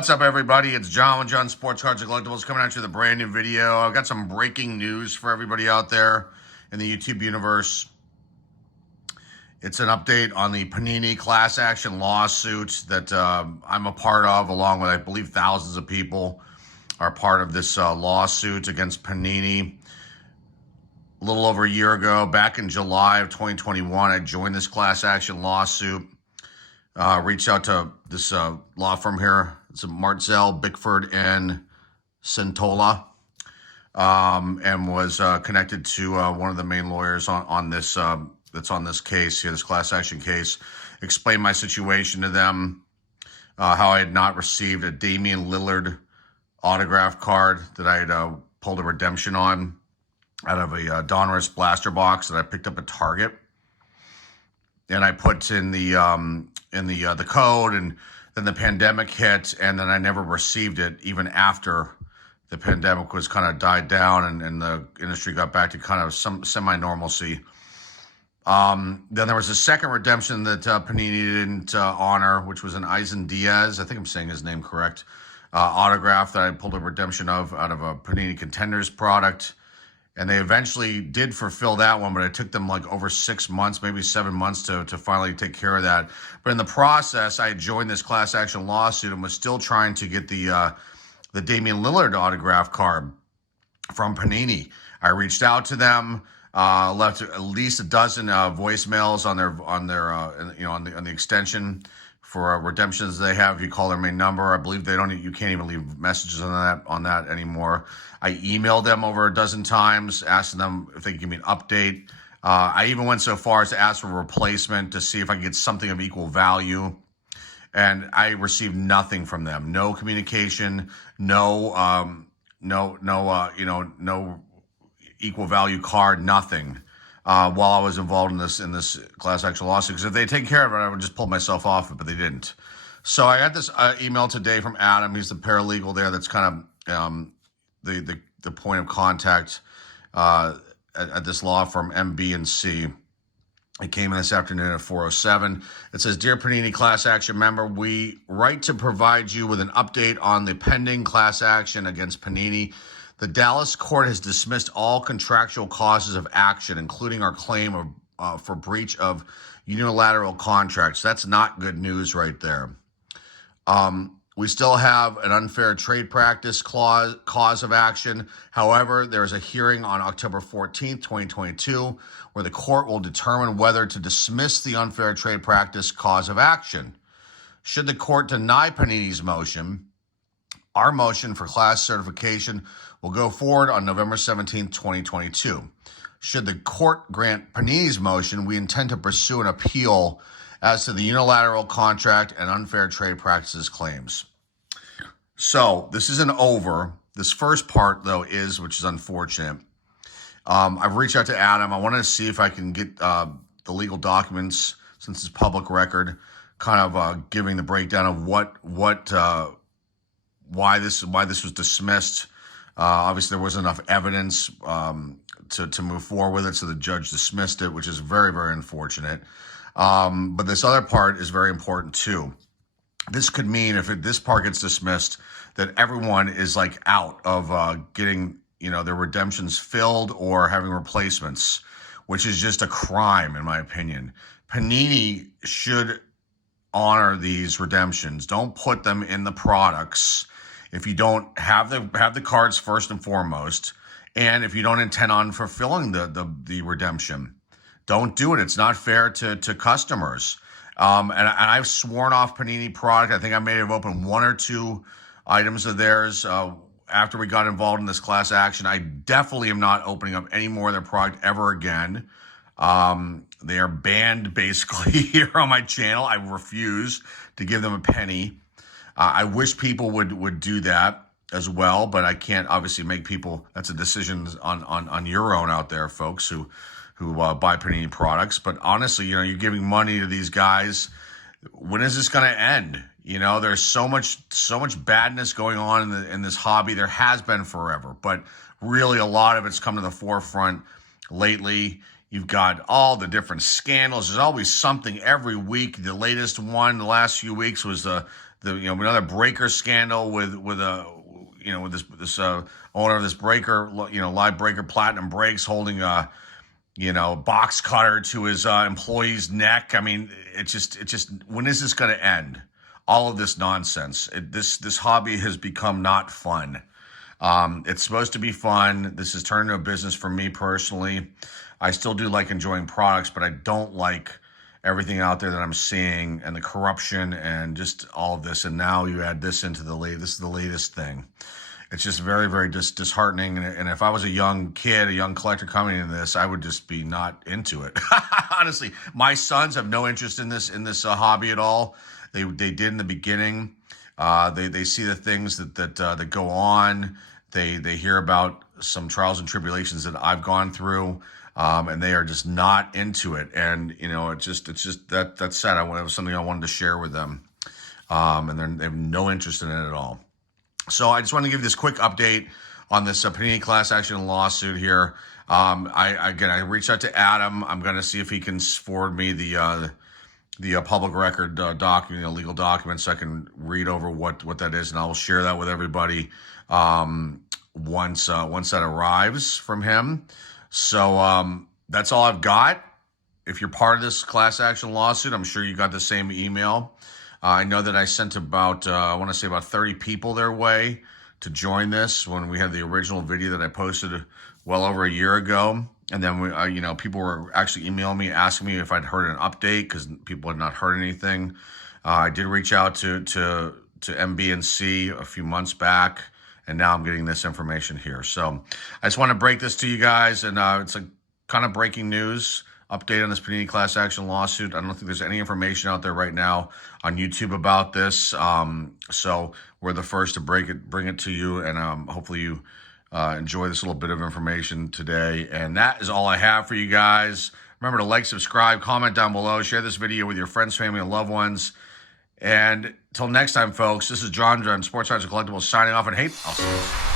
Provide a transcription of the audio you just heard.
What's up, everybody? It's John with John Sports Cards and Collectibles coming at you with a brand new video. I've got some breaking news for everybody out there in the YouTube universe. It's an update on the Panini class action lawsuit that I'm a part of, along with, I believe, thousands of people are part of this lawsuit against Panini. A little over a year ago, back in July of 2021, I joined this class action lawsuit. Reached out to this law firm here. It's Martzell, Bickford, and Centola, and was connected to one of the main lawyers on this that's on this case here, this class action case. Explained my situation to them, how I had not received a Damian Lillard autograph card that I had pulled a redemption on out of a Donruss blaster box that I picked up at Target, and I put in the code, and then the pandemic hit, and then I never received it even after the pandemic was kind of died down and the industry got back to kind of some semi-normalcy. Then there was a second redemption that Panini didn't honor, which was an Eisen Diaz, I think I'm saying his name correct, autograph that I pulled a redemption of out of a Panini Contenders product. And they eventually did fulfill that one, but it took them like over 6 months, maybe 7 months to finally take care of that. But in the process, I joined this class action lawsuit and was still trying to get the Damian Lillard autograph card from Panini. I reached out to them, left at least a dozen voicemails on the extension for redemptions they have. If you call their main number, I believe you can't even leave messages on that anymore. I emailed them over a dozen times, asking them if they could give me an update. I even went so far as to ask for a replacement to see if I could get something of equal value. And I received nothing from them. No communication, no equal value card, nothing. While I was involved in this class action lawsuit, because if they take care of it, I would just pull myself off it, but they didn't. So I got this email today from Adam. He's the paralegal there. That's kind of the point of contact at this law firm, MB&C. It came in this afternoon at 4:07. It says, "Dear Panini class action member, we write to provide you with an update on the pending class action against Panini. The Dallas court has dismissed all contractual causes of action, including our claim for breach of unilateral contracts." That's not good news right there. We still have an unfair trade practice cause of action. However, there is a hearing on October 14th, 2022, where the court will determine whether to dismiss the unfair trade practice cause of action. Should the court deny Panini's motion, our motion for class certification will go forward on November 17th, 2022. Should the court grant Panini's motion, we intend to pursue an appeal as to the unilateral contract and unfair trade practices claims. So this isn't over. This first part, though, which is unfortunate. I've reached out to Adam. I wanted to see if I can get the legal documents, since it's public record, kind of giving the breakdown of why this was dismissed. Obviously, there wasn't enough evidence to move forward with it, so the judge dismissed it, which is very, very unfortunate. But this other part is very important too. This could mean, if this part gets dismissed, that everyone is like out of getting their redemptions filled or having replacements, which is just a crime in my opinion. Panini should honor these redemptions. Don't put them in the products if you don't have the cards first and foremost, and if you don't intend on fulfilling the redemption. Don't do it. It's not fair to customers. And I've sworn off Panini product. I think I may have opened one or two items of theirs after we got involved in this class action. I definitely am not opening up any more of their product ever again. They are banned basically here on my channel. I refuse to give them a penny. I wish people would do that as well, but I can't obviously make people. That's a decision on your own out there, folks who buy Panini products. But honestly, you're giving money to these guys. When is this going to end? There's so much badness going on in this hobby. There has been forever, but really a lot of it's come to the forefront lately. You've got all the different scandals. There's always something every week. The latest one the last few weeks was the another breaker scandal with this owner of this breaker, live breaker Platinum Breaks, holding a box cutter to his employee's neck. I mean, it just when is this going to end? All of this nonsense. This hobby has become not fun. It's supposed to be fun. This has turned into a business for me personally. I still do like enjoying products, but I don't like everything out there that I'm seeing and the corruption and just all of this. And now you add this into this is the latest thing. It's just very, very disheartening. And if I was a young kid, a young collector coming into this, I would just be not into it. Honestly, my sons have no interest in this hobby at all. They did in the beginning. They see the things that go on. They hear about some trials and tribulations that I've gone through, and they are just not into it. And it's just that's sad. It was something I wanted to share with them, and they have no interest in it at all. So I just want to give you this quick update on this Panini class action lawsuit here. I reached out to Adam. I'm going to see if he can forward me the public record document, legal document, so I can read over what that is, and I will share that with everybody once that arrives from him. So that's all I've got. If you're part of this class action lawsuit, I'm sure you got the same email. I know that I sent about 30 people their way to join this when we had the original video that I posted well over a year ago. And then people were actually emailing me, asking me if I'd heard an update because people had not heard anything. I did reach out to MB&C a few months back, and now I'm getting this information here. So I just want to break this to you guys, and it's a kind of breaking news update on this Panini class action lawsuit. I don't think there's any information out there right now on YouTube about this. So we're the first to bring it to you, and hopefully you enjoy this little bit of information today. And that is all I have for you guys. Remember to like, subscribe, comment down below, share this video with your friends, family, and loved ones. And till next time, folks, this is John, Sports Cards and Collectibles, signing off. And hey, I'll see you.